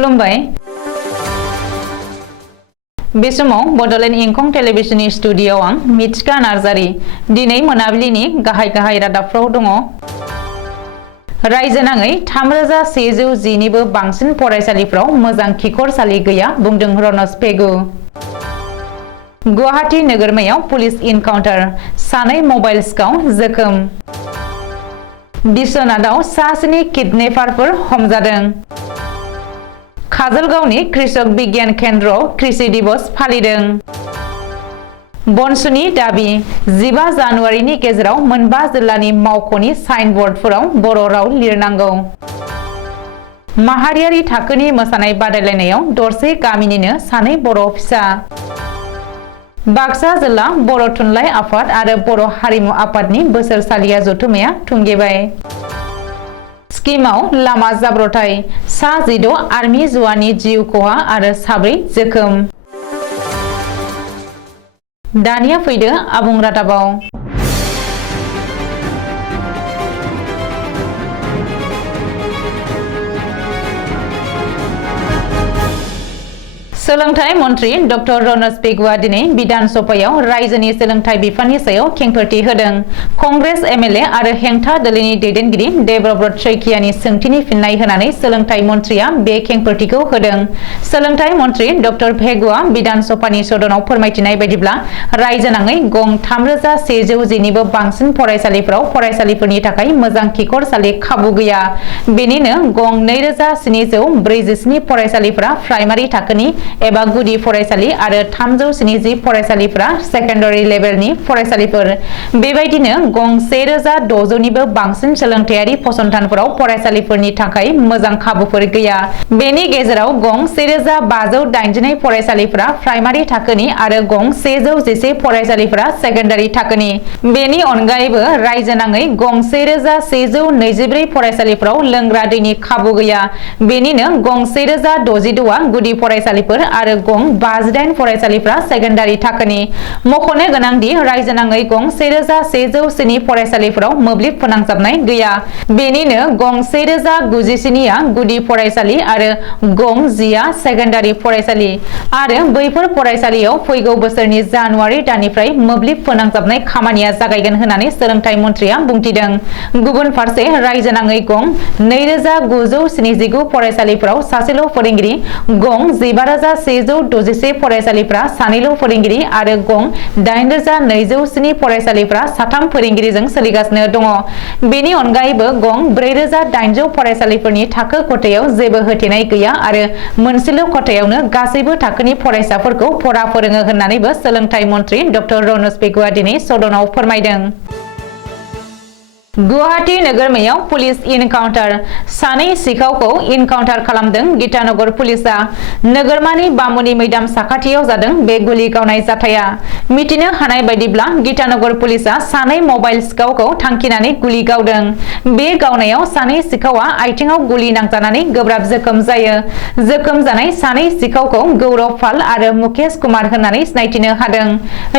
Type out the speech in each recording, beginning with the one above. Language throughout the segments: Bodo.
खुलुमबाय बे समाव बडलेण्ड इंखं टेलिभिजननि स्टुडिय'आव आं मिथिका नार्जारी दिनै मोनाबिलिनि गाहाय रादाबफ्राव दङ। रायजो नाङै 3110 निबो बांसिन फरायसालिफ्राव मोजां खिखरसालि गैया बुंदों रनज पेगु। गुवाहाटी नोगोरमायाव पुलिस इनकाउन्टार सानै मबाइल सिखाव जोखोम। बिश्वनाथाव सास्नि किडनेपारफोर हमजादों। काजलगावनि कृषक बिगियान केन्द्रआव कृषि दिवस फालिदों। बनसुनि दाबि 15 जानुवारिनि गेजेराव मोनबा जिल्लानि मावख'नि साइनबर्डफोराव बर' राव लिरनांगौ। माहारियारि थाखोनि मोसानाय बादायलायनायाव दरसे गामिनिनो सानै बर' फिसा। बाक्सा जिल्ला बर' थुनलाइ आफाद आरो बर' हारिमु आफादनि बोसोरसालिया जथुम्माया थुंगेबाय। स्किमाव लामा जाब्रथाय 16 आर्मि जवाननि जिउ खहा आरो 4 जोखोम। दानिया फैदो आबुं रादाबाव। सोलोंथाइ मन्त्री डक्टर रनज पेगुआ दिनै बिधान सभायाव रायजोनि सोलोंथाइ बिफाननि सायाव खेंफोरथि होदों। कंग्रेस एमएलए आरो हेंथा दोलोनि दैदेनगिरि देबब्रत सैकियानि सोंथिनि फिननाय होनानै सोलोंथाइ मन्थ्रिया बे खेंफोरथिखौ होदों। सोलोंथाइ मन्थ्रि डक्टर पेगुआ बिधान सभानि सदनाव फोरमायथिनाय बायदिब्ला रायजोनाङै गं 3110 निबो बांसिन फरायसालिफोराव फरायसालिफोरनि थाखाय मोजां खिखरसालि खाबु गैया। बेनिनो गं 2747 फरायसालिफोरा प्राइमारि थाखोनि एबा गुदि फरायसालि आरो 370 फरायसालिफोरा सेकेन्डारि लेभेलनि फरायसालिफोर। बेबायदिनो गं 1600 निबो बांसिन सोलोंथायारि फसंथानफोराव फरायसालिफोरनि थाखाय मोजां खाबुफोर गैया। बेनि गेजेराव गं 1582 फरायसालिफोरा प्राइमारि थाखोनि आरो गं 111 फरायसालिफोरा सेकेन्डारि थाखोनि। बेनि अनगायैबो रायजोनाङै गं 1124 फरायसालिफोराव लोंग्रा दैनि खाबु गैया। बेनिनो गं 1066 आ गुदि फरायसालिफोर आरो गं 58 फरायसालिफ्रा सेकेन्डारि थाखोनि। मख'नो गोनांदि रायजोनाङै गं 1110 फरायसालिफोराव मोब्लिब फोनांजाबनाय गैया। बेनिनो गं 1097 आ गुदि फरायसालि आरो गं 10 आ सेकेन्डारि फरायसालि आरो बैफोर फरायसालियाव फैगौ बोसोरनि जानुवारि दाननिफ्राय मोब्लिब फोनांजाबनाय खामानिया जागायगोन होननानै सोलोंथाइ मन्थ्रिया बुंथिदों। गुबुन फारसे रायजोनाङै गं 2979 फरायसालिफोराव सासेल' फोरोंगिरि, गं 15161 फरायसालिफ्रा सानैल' फोरोंगिरि आरो गं 8207 फरायसालिफ्रा साथाम फोरोंगिरिजों सोलिगासिनो दङ। बेनि अनगायैबो गं 4800 फरायसालिफोरनि थाखो खथायाव जेबो होथेनाय गैया आरो मोनसेल' खथायावनो गासैबो थाखोनि फरायसाफोरखौ फरा फोरोङो होननानैबो सोलोंथाइ मन्थ्रि डक्टर रनज पेगुआ दिनै सदनाव फोरमायदों। गुवाहाटी नोगोरमायाव पुलिस इनकाउन्टार सानै सिखावखौ इनकाउन्टार खालामदों गीतानगर पुलिसआ। नोगोरमानि बामुनि मैदाम साखाथियाव जादों बे गुलि गावनाय जाथाया। मिथिनो हानाय बायदिब्ला गीतानगर पुलिसआ सानै मबाइल सिखावखौ थांखिनानै गुलि गावदों। बे गावनायाव सानै सिखावा आथिङाव गुलि नांजानानै गोब्राब जोखोम जायो। जोखोम जानाय सानै सिखावखौ गौरव पाल आरो मुकेश कुमार होननानै सिनायथिनो हादों।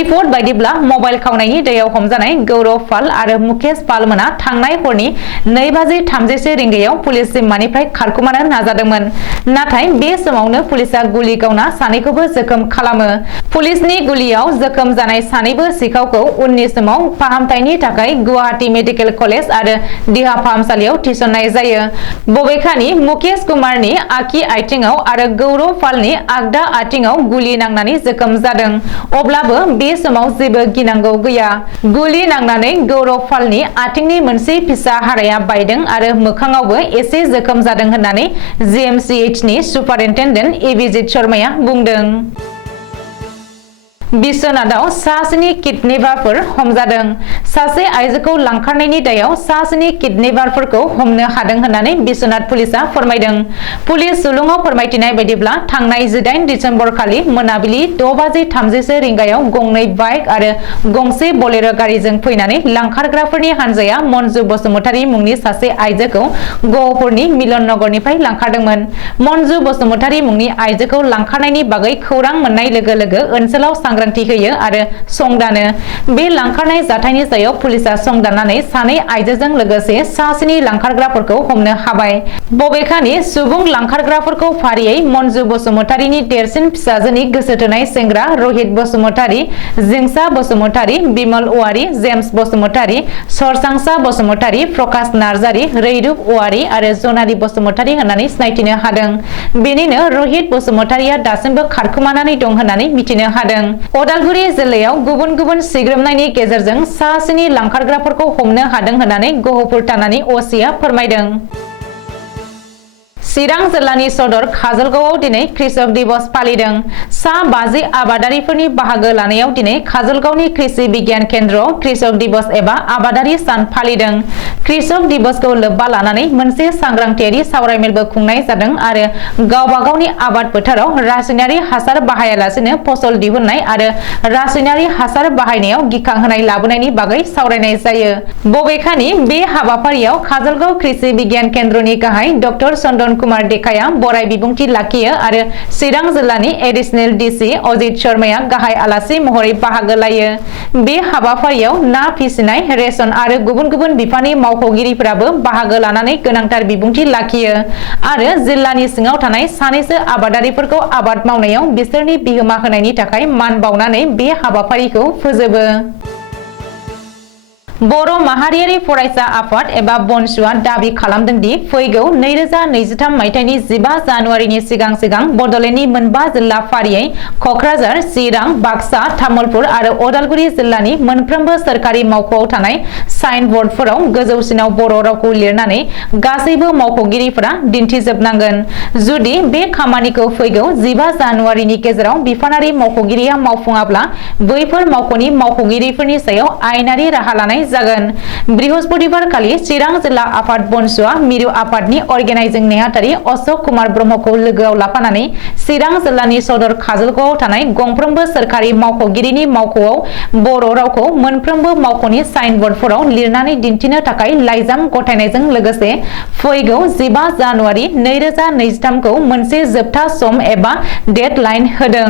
रिपर्ट बायदिब्ला मबाइल खावनायनि दायाव हमजानाय गौरव पाल आरो मुकेश पाल मोना थांनाय हरनि 2:30 रिंगायाव पुलिस जिम्मानिफ्राय खारखुमानो नाजादोंमोन। नाथाय बे समावनो पुलिसआ गुलि गावना सानैखौबो जोखोम खालामो। पुलिसनि गुलियाव जोखोम जानाय सानैबो सिखावखौ उननि समाव फाहामथायनि थाखाय गुवाहाटी मेडिकेल कलेज आरो देहा फाहामसालियाव थिसननाय जायो। बबेखानि मुकेश कुमारनि आगि आथिङाव आरो गौरव पालनि आगदा आथिङाव गुलि नांनानै जोखोम जादों। अब्लाबो बे समाव जेबो गिनांगौ गैया। गुलि नांनानै गौरव पालनि आथिंनि मोनसे फिसा हाराया बायदों आरो मोखाङावबो एसे जोखोम जादों होननानै जीएमसीएचनि सुपारिनटेन्डेन्ट अभिजित शर्माया बुंदों। बिश्वनाथाव सास्नि किडनेपारफोर हमजादों। सासे आइजोखौ लांखारनायनि दायाव सास्नि किडनेपारफोरखौ हमनो हादों होननानै बिश्वनाथ पुलिसआ फोरमायदों। पुलिस सुलुङाव फोरमायथिनाय बायदिब्ला थांनाय 18 दिसेम्बर खालि मोनाबिलि 6:30 रिंगायाव गंनै बाइक आरो गंसे बोलेरो गारिजों फैनानै लांखारग्राफोरनि हानजाया मन्जु बसुमतारी मुंनि सासे आइजोखौ गहपुरनि मिलन नगरनिफ्राय लांखारदोंमोन। मन्जु बसुमतारी मुंनि आइजोखौ लांखारनायनि बागै खौरां मोननाय लोगो लोगो ओनसोलाव सांग्रां सांग्रांथि होयो आरो संदानो। बे लांखारनाय जाथायनि सायाव पुलिसा संदाननानै सानै आइजोजों लोगोसे सासेनि लांखारग्राफोरखौ हमनो हाबाय। बबेखानि सुबुं लांखारग्राफोरखौ फारियै मन्जु बसुमतारीनि देरसिन फिसाजोनि गोसो थोनाय सेंग्रा रहित बसुमतारी, जिंसा बसुमतारी, बिमल औवारी, जेम्स बसुमतारी, सरसांसा बसुमतारी, प्रकाश नार्जारी, रैरुप औवारी आरो जनाली बसुमतारी होननानै सिनायथिनो हादों। बेनिनो रहित बसुमतारीया दासिमबो खारखोमानानै दं होननानै मिथिनो हादों। अदालगुरि जिल्लायाव गुबुन गुबुन सिग्रोमनायनि गेजेरजों सासेनि लांखारग्राफोरखौ हमनो हादों होननानै गहपुर थानानि असिआ फोरमायदों। चिरां जिल्लानि सदर काजलगावआव दिनै कृषक दिवस फालिदों। सा 50 आबादारिफोरनि बाहागो लानायाव दिनै काजलगावनि कृषि बिगियान केन्द्रआव कृषक दिवस एबा आबादारि सान फालिदों। कृषक दिवसखौ लोब्बा लानानै मोनसे सांग्रांथियारि सावरायमेलबो खुंनाय जादों आरो गावबा गावनि आबाद फोथाराव रासायनारि हासार बाहायालासेनो फसल दिहुननाय आरो रासायनारि हासार बाहायनायाव गिखांहोनाय लाबोनायनि बागै सावरायनाय जायो। बबेखानि बे हाबाफारियाव काजलगाव कृषि बिगियान केन्द्रनि गाहाय डक्टर चन्दन कुमार देकाया बराय बिबुंथि लाखियो आरो चिरां जिल्लानि एडिशनेल डिसि अजित शर्माया गाहाय आलासि महरै बाहागो लायो। बे हाबाफारियाव ना फिसिनाय, रेशन आरो गुबुन गुबुन बिफाननि मावख'गिरिफोराबो बाहागो लानानै गोनांथार बिबुंथि लाखियो आरो जिल्लानि सिङाव थानाय सानैसो आबादारिफोरखौ आबाद मावनायाव बिसोरनि बिहोमा होनायनि थाखाय मान बावनानै बे हाबाफारिखौ फोजोबो। बर' माहारियारि फरायसा आफाद एबा बनसुआ दाबि खालामदों दि फैगौ 2023 मायथाइनि 15 जानुवारिनि सिगां सिगां बड'लेण्डनि मोनबा जिल्ला फारियै क'क्राझार, चिरां, बाक्सा, तामुलपुर आरो अदालगुरि जिल्लानि मोनफ्रोमबो सोरखारि मावख'आव थानाय साइन बर्डफोराव गोजौसिनाव बर' रावखौ लिरनानै गासैबो मावख'गिरिफोरा दिन्थिजोबनांगोन। जुदि बे खामानिखौ फैगौ 15 जानुवारिनि गेजेराव बिफानारि मावख'गिरिया मावफुङाब्ला बैफोर मावख'नि मावख'गिरिफोरनि सायाव आयेनारि राहा लानाय जागोन। बृहस्पतिबार खालि चिरां जिल्ला आफाद बनसुआ मिरु आफादनि अर्गेनाइजिं नेहाथारि अशोक कुमार ब्रह्मखौ लोगोआव लाफानानै चिरां जिल्लानि सदर काजलगावआव थानाय गंफ्रोमबो सोरखारि मावख'गिरिनि मावख'आव बर' रावखौ मोनफ्रोमबो मावख'नि साइन बर्डफोराव लिरनानै दिन्थिनो थाखाय लाइजाम गथायनायजों लोगोसे फैगौ 15 जानुवारि 2023 खौ मोनसे जोबथा सम एबा डेडलाइन होदों।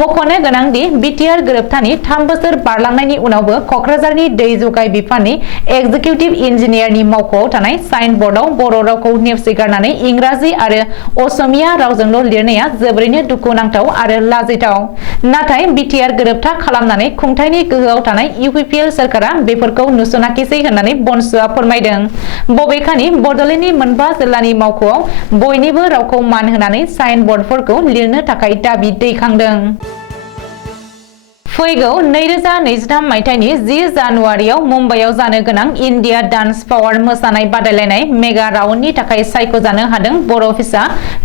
मख'नो गोनां दि बिटिआर गोरोबथानि 3 बोसोर बारलांनायनि उनावबो क'क्राझारनि दै जगाय बिफाननि एक्जिकिउटिभ इन्जिनियारनि मावख'आव थानाय साइन बर्डआव बर' रावखौ नेवसिगारनानै इंराजि आरो असमिया रावजोंल' लिरनाया जोबोरैनो दुखुनांथाव आरो लाजिथाव। नाथाय बिटिआर गोरोबथा खालामनानै खुंथायनि गोहोआव थानाय इउपिपिएल सोरखारा बेफोरखौ नुसनाखिसै होननानै बनसुआ फोरमायदों। बबेखानि बड'लेण्डनि मोनबा जिल्लानि मावख'आव बयनिबो रावखौ मान होनानै साइन बर्डफोरखौ लिरनो थाखाय दाबि दैखांदों। फैगौ 2023 मायथाइनि 10 जानुवारियाव मुम्बाइआव जानो गोनां इन्डिया डान्स पावार मोसानाय बादायलायनाय मेगा राउन्डनि थाखाय सायख'जानो हादों बर' फिसा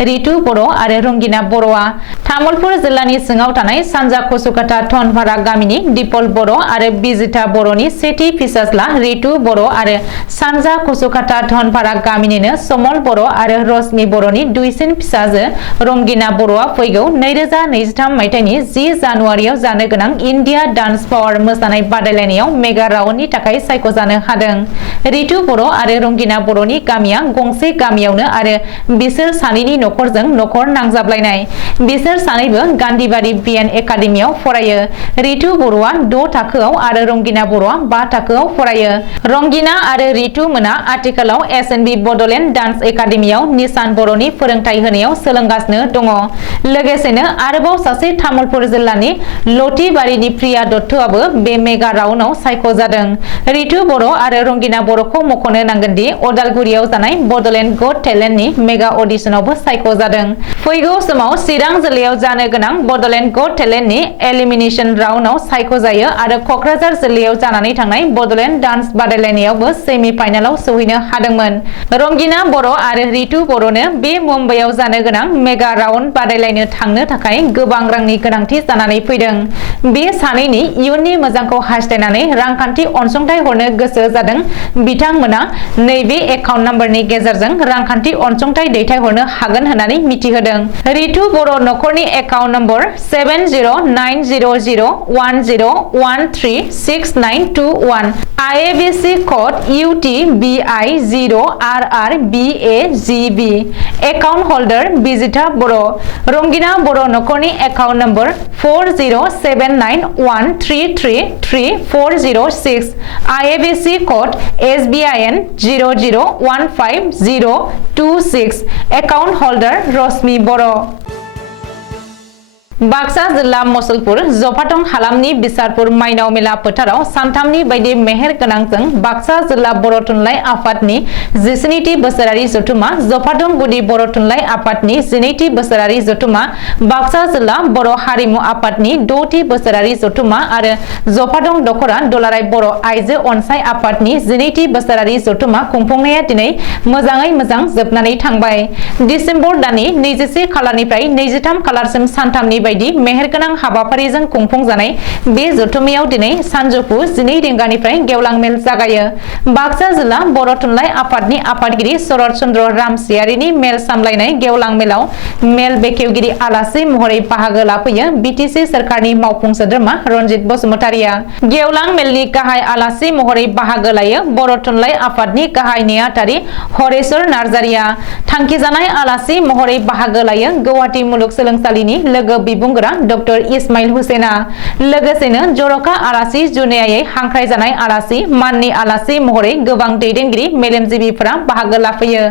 रितु बर' आरो रंगिना बर'आ। तामुलपुर जिल्लानि सिङाव थानाय सानजा कसुकाटा धनपारा गामिनि दिपल बर' आरो बिजिता बर'नि सेथि फिसाज्ला रितु बर' आरो सानजा कसुकाटा धनपारा गामिनिनो समल बर' आरो रश्मि बर'नि दुइसिन फिसाजो रंगिना बर'आ फैगौ 2023 मायथाइनि 10 जानुवारियाव जानो गोनां इन्डिया डान्स पावार मोसानाय बादायलायनायाव मेगा राउन्डनि थाखाय सायख'जानो हादों। रितु बर' आरो रंगिना बर'नि गामिया गंसे गामियावनो आरो बिसोर सानैनि नखरजों नखर नांजाबलायनाय। बिसोर सानैबो गान्धीबारि बिएन एकाडेमियाव फरायो। रितु बर'आ 6 थाखोआव आरो रंगिना बर'आ 5 थाखोआव फरायो। रंगिना आरो रितु मोना आथिखालाव एसएनबि बड'लेण्ड डान्स एकाडेमियाव निसान बर'नि फोरोंथाय होनायाव सोलोंगासिनो दङ। लोगोसेनो आरोबाव सासे तामुलपुर जिल्लानि लथिबारिनि प्रिया दत्तआबो बे मेगा राउन्डआव सायख'जादों। रितु बर' आरो रंगिना बर'खौ मख'नो नांगोन दि अदालगुरियाव जानाय बड'लेण्ड गट टेलेन्टनि मेगा अडिशनावबो सायख'जादों। फैगौ समाव चिरां जिल्लायाव जानो गोनां बड'लेण्ड गट टेलेन्टनि एलिमिनेशन राउन्डआव सायख'जायो आरो क'क्राझार जिल्लायाव जानानै थांनाय बड'लेण्ड डान्स बादायलायनायावबो सेमि फाइनालाव सौहैनो हादोंमोन। रंगिना बर' आरो रितु बर'नो बे मुम्बाइआव जानो गोनां मेगा राउन्ड बादायलायनो थांनो थाखाय गोबां रांनि गोनांथि जानानै फैदों। बे सानैनि इयुननि मोजांखौ हास्थायनानै रांखान्थि अनसुंथाइ हरनो गोसो जादों। बिथांमोना नैबे एकाउन्ट नाम्बारनि गेजेरजों रांखान्थि अनसुंथाइ दैथायहरनो हागोन होननानै मिथिहोदों। रितु बर' नखरनि account number 709001013692 IFSC code UTBI 0RRBAGB account holder Bijita Boro'. Rangina Boro' नखरनि account number 4079 1913334006 IFSC code SBIN 0015026 account holder Rosmi Boro Baksa जिल्ला मसलपुर जफाटं हालामनि बिसारपुर माइनाव मेला फोथाराव सानथामनि बायदि मेहेर गोनांजों बाक्सा जिल्ला बर' थुनलाइ आफादनि 12थि बोसोरारि जथुमा जफाटं गुदि बर' थुनलाइ आफादनि 12थि बोसोरारि जथुमा बाक्सा जिल्ला बर' हारिमु आफादनि 6थि बोसोरारि जथुमा आरो जफाटं दखरा दुलाराय बर' आइजो अनसाय आफादनि 12थि बोसोरारि जथुमा खुंफुंनाया दिनै मोजाङै मोजां जोबनानै थांबाय। डिसेम्बर दाननि 21 खालारनिफ्राय 23 खालारसिम सानथामनि बायदि मेहेरगोनां हाबाफारिजों खुंफुंजानाय बे जथुमायाव दिनै सानजौफु 12 रिंगानिफ्राय गेवलां मेल जागायो। बाक्सा जिल्ला बर' थुनलाइ आफादनि आफादगिरि शरत चन्द्र रामसियारिनि मेल सामलायनाय गेवलां मेलाव मेल बेखेवगिरि आलासि महरै बाहागो लाफैयो बिटिसि सोरखारनि मावफुं सोद्रोमा रनजित बसुमतारिया। गेवलां मेलनि गाहाय आलासि महरै बाहागो लायो बर' थुनलाइ आफादनि गाहाय नेहाथारि हरेश्वर नार्जारिया। थांखिजानाय आलासि महरै बाहागो लायो गुवाहाटी मुलुगसोलोंसालिनि लोगो बिबुंगोरा डक्टर इस्माइल हुसेना। लोगोसेनो जर'खा आलासि जुनियायै हांख्रायजानाय आलासि माननि आलासि महरै गोबां दैदेनगिरि मेलेमजिबिफोरा बाहागो लाफैयो।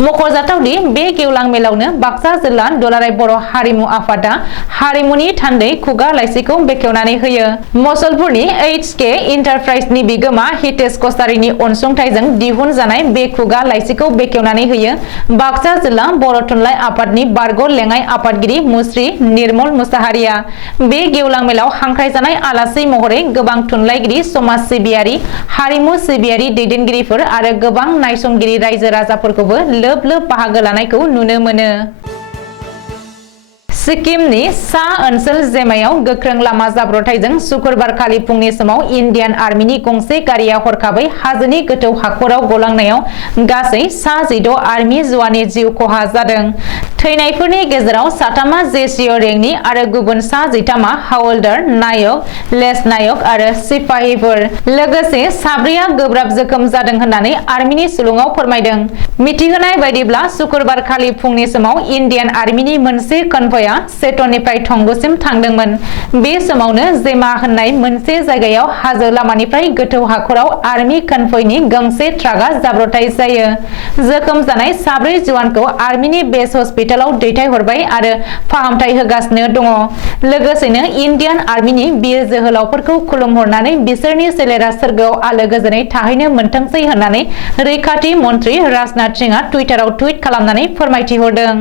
मख'जाथावदि बे गेवलां मेलावनो बाक्सा जिल्ला दुलाराय बर' हारिमु आफादा हारिमुनि थान्दै खुगा लाइसिखौ बेखेवनानै होयो। मसलपुरनि HK इन्टारप्राइजनि बिगोमा हितेश कछारीनि अनसुंथाइजों दिहुनजानाय बे खुगा लाइसिखौ बेखेवनानै होयो बाक्सा जिल्ला बर' थुनलाइ आफादनि बारग' लेङाइ आफादगिरि मुस्रि निर्मल मुसाहारिया। बे गेवलां मेलाव हांख्रायजानाय आलासि महरै गोबां थुनलाइगिरि समाज सिबियारि हारिमु सिबियारि दैदेनगिरिफोर आरो गोबां नायसंगिरि रायजो राजाफोरखौबो लोब लोब बाहागो लानायखौ नुनो मोनो। सिक्किमनि सा ओनसोल जेमायाव गोख्रों लामा जाब्रबथायजों शुक्रबारखालि फुंनि समाव इन्डियान आर्मिनि गंसे गारिया हरखाबै हाजोनि गोथौ हाखराव गलांनायाव गासै सा 16 आर्मि जवाननि जिउ खहा जादों। थैनायफोरनि गेजेराव साथामा जेसिअ रेंकनि आरो गुबुन सा 13आ हावलदार नायक लेस नायक आरो सिपाहिफोर। लोगोसे साब्रैया गोब्राब जोखोम जादों होननानै आर्मिनि सुलुङाव फोरमायदों। मिथिहोनाय बायदिब्ला शुक्रबारखालि फुंनि समाव इन्डियान आर्मिनि मोनसे कनभयआ सेटननिफ्राय थंगसिम थांदोंमोन। बे समावनो जेमा होननाय मोनसे जायगायाव हाजो लामानिफ्राय गोथौ हाखराव आर्मि कनभयनि गंसे ट्राकआ जाब्रबथाय जायो। जोखोम जानाय साब्रै जवानखौ आर्मिनि बेस हस्पिटालाव दैथायहरबाय आरो फाहामथाय होगासिनो दङ। लोगोसेनो इन्डियान आर्मिनि बिर जोहोलावफोरखौ खुलुमहरनानै बिसोरनि सोलेरा सोरगोआव आलो गोजोनै थाहैनो मोनथोंसै होननानै रैखाथि मन्त्रि राजनाथ सिंहआ टुइटाराव टुइट खालामनानै फोरमायथि हरदों।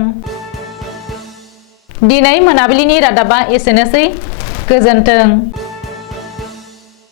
दिनै मोनाबिलिनि रादाबा एसेनोसै। गोजोन्थों।